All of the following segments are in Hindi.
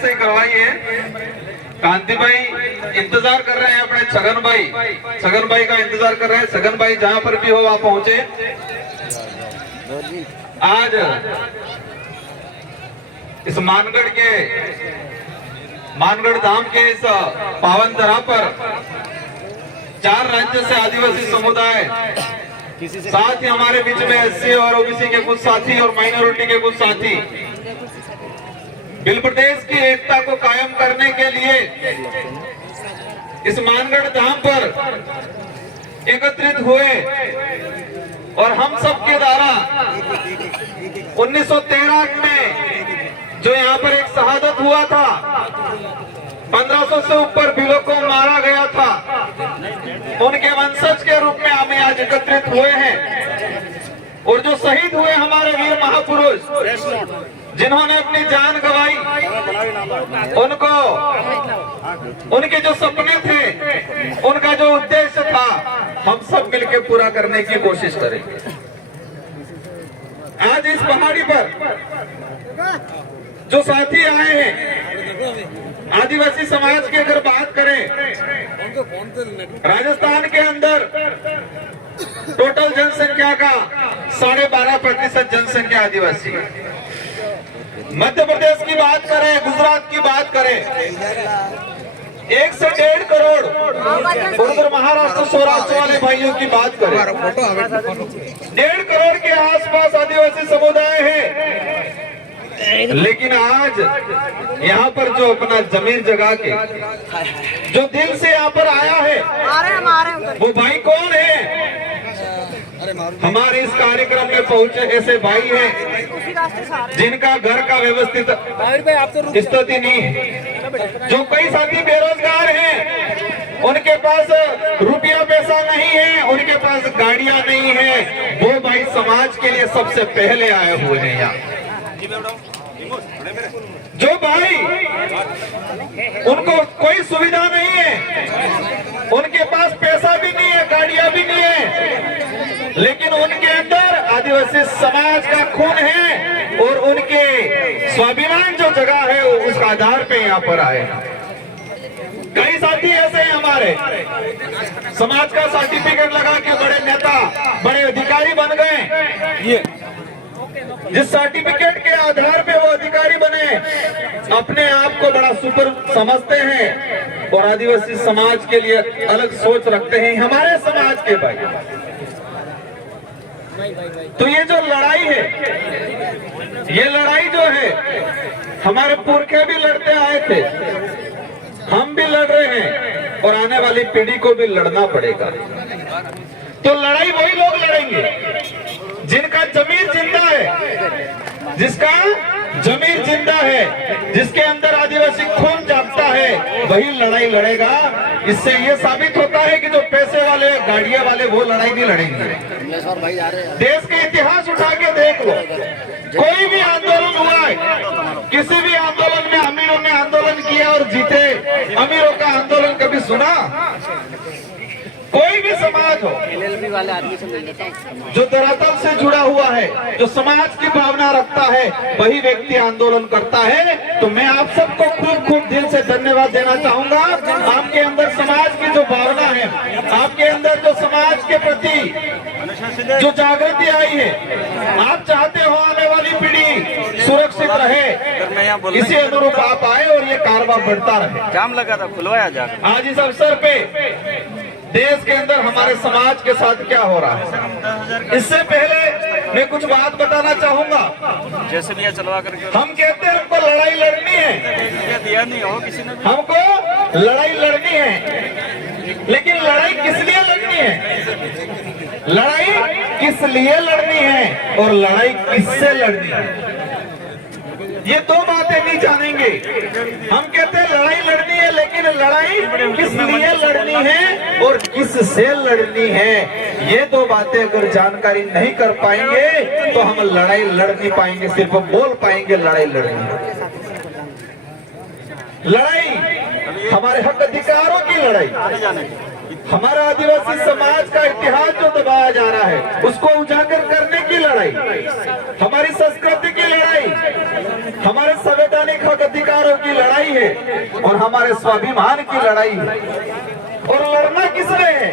से ही करवाइए। कांति भाई इंतजार कर रहे हैं अपने छगन भाई का इंतजार कर रहे हैं। छगन भाई जहां पर भी हो वहां पहुंचे। आज इस मानगढ़ धाम के इस पावन धरा पर 4 राज्य से आदिवासी समुदाय, साथ ही हमारे बीच में एससी और ओबीसी के कुछ साथी और माइनॉरिटी के कुछ साथी बिल प्रदेश की एकता को कायम करने के लिए इस मानगढ़ धाम पर एकत्रित हुए और हम सब के द्वारा 1913 में जो यहाँ पर एक शहादत हुआ था, 1500 से ऊपर बिलों को मारा गया था, उनके वंशज के रूप में हम आज एकत्रित हुए हैं। और जो शहीद हुए हमारे वीर महापुरुष जिन्होंने अपनी जान गंवाई, उनके जो सपने थे, उनका जो उद्देश्य था, हम सब मिलकर पूरा करने की कोशिश करेंगे। आज इस पहाड़ी पर जो साथी आए हैं, आदिवासी समाज की अगर बात करें, राजस्थान के अंदर टोटल जनसंख्या का 12.5% जनसंख्या आदिवासी। मध्य प्रदेश की बात करें, गुजरात की बात करें, 1 से 1.5 करोड़, और उधर महाराष्ट्र सौराष्ट्र वाले भाइयों की बात करें, 1.5 करोड़ के आसपास आदिवासी समुदाय है। लेकिन आज यहाँ पर जो अपना जमीन जगा के जो दिल से यहाँ पर आया है, वो भाई कौन है? हमारे इस कार्यक्रम में पहुंचे ऐसे भाई हैं जिनका घर का व्यवस्थित स्थिति नहीं है, जो कई साथी बेरोजगार हैं, उनके पास रुपया पैसा नहीं है, उनके पास गाड़ियां नहीं है, वो भाई समाज के लिए सबसे पहले आए हुए हैं यहाँ। जो भाई उनको कोई सुविधा नहीं है, उनके पास पैसा भी नहीं है, गाड़ियां भी नहीं है, लेकिन उनके अंदर आदिवासी समाज का खून है और उनके स्वाभिमान जो जगह है उस आधार पे यहाँ पर आए। कई साथी ऐसे हैं हमारे, समाज का सर्टिफिकेट लगा के बड़े नेता, बड़े अधिकारी बन गए। जिस सर्टिफिकेट के आधार पे वो अधिकारी बने, अपने आप को बड़ा सुपर समझते हैं और आदिवासी समाज के लिए अलग सोच रखते हैं हमारे समाज के भाई। तो ये जो लड़ाई है, ये लड़ाई जो है, हमारे पुरखे भी लड़ते आए थे, हम भी लड़ रहे हैं और आने वाली पीढ़ी को भी लड़ना पड़ेगा। तो लड़ाई वही लोग लड़ेंगे जिनका जमीर जिंदा है, जिसका जमीर जिंदा है, जिसके अंदर आदिवासी खून जागता है, वही लड़ाई लड़ेगा। इससे ये साबित होता है कि जो पैसे वाले, गाड़ियां वाले, वो लड़ाई नहीं लड़ेंगे। देश के इतिहास उठा के देख लो, कोई भी आंदोलन हुआ है, किसी भी आंदोलन में अमीरों ने आंदोलन किया और जीते, अमीरों का आंदोलन कभी सुना? कोई भी समाज हो वाले आदमी से मिल लेता जो धरातल से जुड़ा हुआ है, जो समाज की भावना रखता है, वही व्यक्ति आंदोलन करता है। तो मैं आप सबको खूब खूब दिल से धन्यवाद देना चाहूंगा। आपके अंदर समाज की जो भावना है, आपके अंदर जो समाज के प्रति जो जागृति आई है, आप चाहते हो आने वाली पीढ़ी सुरक्षित रहे, इसी अनुरूप आप आए और ये कारवां बढ़ता रहे। जाम लगा था, खुलवाया जाकर। आज इस अवसर पे देश के अंदर हमारे समाज के साथ क्या हो रहा है, इससे पहले मैं कुछ बात बताना चाहूंगा। जैसे भी चलवा करके हम कहते हैं हमको लड़ाई लड़नी है, दिया नहीं हो किसी ने, हमको लड़ाई लड़नी है, लेकिन लड़ाई किस लिए लड़नी है? लड़ाई किस लिए लड़नी है और लड़ाई किससे लड़नी है, ये दो बातें नहीं जानेंगे। हम कहते हैं लड़ाई लड़नी है, लेकिन लड़ाई किस लिए लड़नी है और किससे लड़नी है, ये दो बातें अगर जानकारी नहीं कर पाएंगे तो हम लड़ाई लड़ नहीं पाएंगे, सिर्फ बोल पाएंगे लड़ाई लड़ेंगे। लड़ाई हमारे हक अधिकारों की लड़ाई, हमारा आदिवासी समाज का इतिहास जो दबाया जा रहा है उसको उजागर करने की लड़ाई, हमारी संस्कृति की लड़ाई, हमारे संवैधानिक हक अधिकारों की लड़ाई है और हमारे स्वाभिमान की लड़ाई है। और लड़ना किसने है?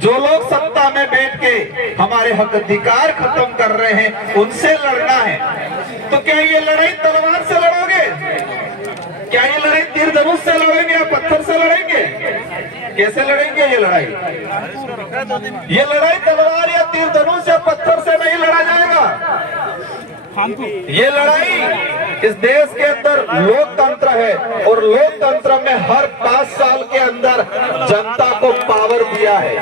जो लोग सत्ता में बैठ के हमारे हक अधिकार खत्म कर रहे हैं उनसे लड़ना है। तो क्या ये लड़ाई तलवार से लड़ोगे? क्या ये लड़ाई तीर धनुष से लड़ेंगे या पत्थर से लड़ेंगे? कैसे लड़ेंगे ये लड़ाई? ये लड़ाई तलवार या तीर धनुष या पत्थर से नहीं लड़ा जाएगा। ये लड़ाई इस देश के अंदर लोकतंत्र है और लोकतंत्र में हर 5 साल के अंदर जनता को पावर दिया है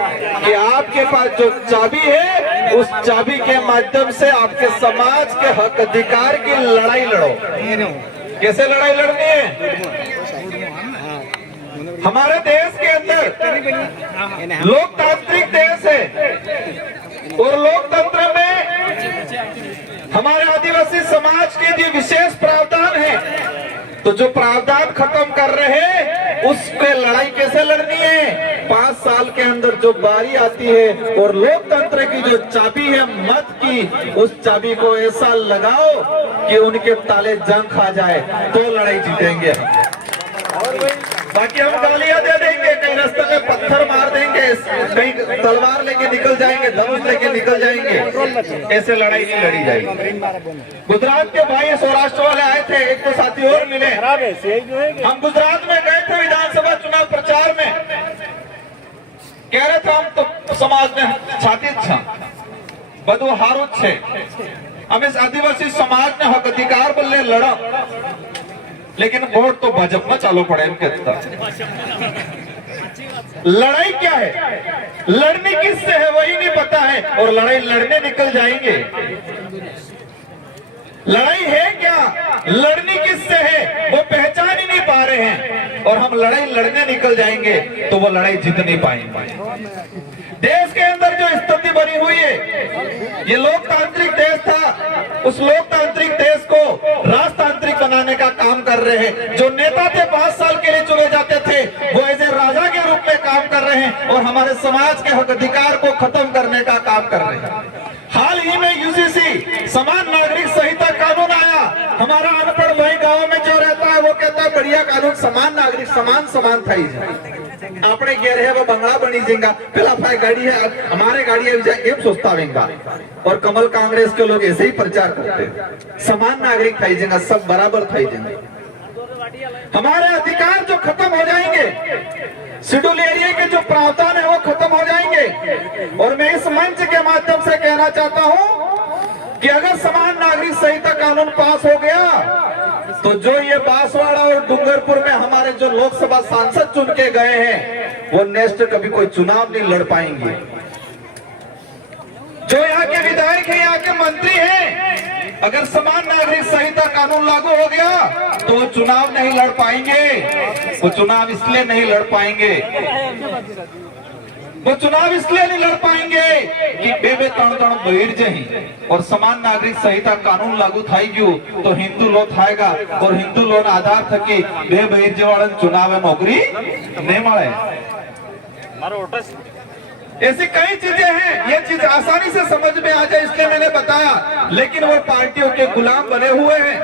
कि आपके पास जो चाबी है उस चाबी के माध्यम से आपके समाज के हक अधिकार की लड़ाई लड़ो। कैसे लड़ाई लड़नी है? हमारे देश के अंदर लोकतांत्रिक देश है और लोकतंत्र में हमारे आदिवासी समाज के लिए विशेष प्रावधान है। तो जो प्रावधान खत्म कर रहे हैं उसके लड़ाई कैसे लड़नी है? 5 साल के अंदर जो बारी आती है और लोकतंत्र की जो चाबी है मत की, उस चाबी को ऐसा लगाओ कि उनके ताले जंग खा जाए तो लड़ाई जीतेंगे। बाकी हम गालियां दे देंगे, कहीं रास्ते में पत्थर मार देंगे, कहीं तलवार लेके निकल जाएंगे, धनुष लेके निकल जाएंगे, ऐसे लड़ाई नहीं लड़ी जाएगी। गुजरात के भाई सौराष्ट्र वाले आए थे, एक तो साथी और मिले। हम गुजरात में गए थे विधानसभा चुनाव प्रचार में, कह रहे थे हम तो समाज ने छाती બધું હારું જ છે, અમે આદિવાસી સમાજને હક અધિકાર બદલે લડા, लेकिन वोट तो भाजपा चालू पड़े एम कहता। लड़ाई क्या है? लड़नी किससे है वही नहीं पता है और लड़ाई लड़ने निकल जाएंगे। लड़ाई है क्या? लड़नी किससे है वो पहचान ही नहीं पा रहे हैं और हम लड़ाई लड़ने निकल जाएंगे तो वो लड़ाई जीत नहीं पाएंगे। देश के अंदर जो स्थिति बनी हुई है, ये लोकतांत्रिक देश था, उस लोकतांत्रिक देश को राजतांत्रिक बनाने का काम कर रहे हैं। जो नेता थे 5 साल के लिए चुने जाते थे वो एज ए राजा के रूप में काम कर रहे हैं और हमारे समाज के हक अधिकार को खत्म करने का काम कर रहे हैं। हाल ही में यूसीसी समान नागरिक संहिता कानून आया। हमारा अनपढ़ भाई गांव में जो रहता है वो कहता है बढ़िया कानून, समान नागरिक समान था ही આપણે ઘેર હે वो बंगला बनी जाएगा, पहला भाई गाड़ी है हमारे गाड़ी है एम सोचता होगा। और कमल कांग्रेस के लोग ऐसे ही प्रचार करते हैं, समान नागरिक थाई जाएगा, सब बराबर थाई जाएंगे। हमारे अधिकार जो खत्म हो जाएंगे, शेड्यूल एरिया के जो प्रावधान है वो खत्म हो जाएंगे। और मैं इस मंच के माध्यम से कहना चाहता हूं कि अगर समान नागरिक संहिता कानून पास हो गया तो जो ये बांसवाड़ा और डूंगरपुर में हमारे जो लोकसभा सांसद चुन के गए हैं वो नेक्स्ट कभी कोई चुनाव नहीं लड़ पाएंगे। जो यहाँ के विधायक है, यहाँ के मंत्री हैं, अगर समान नागरिक संहिता कानून लागू हो गया तो वो चुनाव नहीं लड़ पाएंगे। वो चुनाव इसलिए नहीं लड़ पाएंगे, वो चुनाव इसलिए नहीं लड़ पाएंगे कि बे त्रण बहिर जही और समान नागरिक संहिता कानून लागू थाई गयु तो हिंदू लो थाएगा और हिंदू लो आधार थकी बे बहिर जेवाड़न चुनाव में नौकरी नहीं मिले। ऐसी कई चीजें हैं, ये चीज आसानी से समझ में आ जाए इसलिए मैंने बताया, लेकिन वो पार्टियों के गुलाम बने हुए हैं।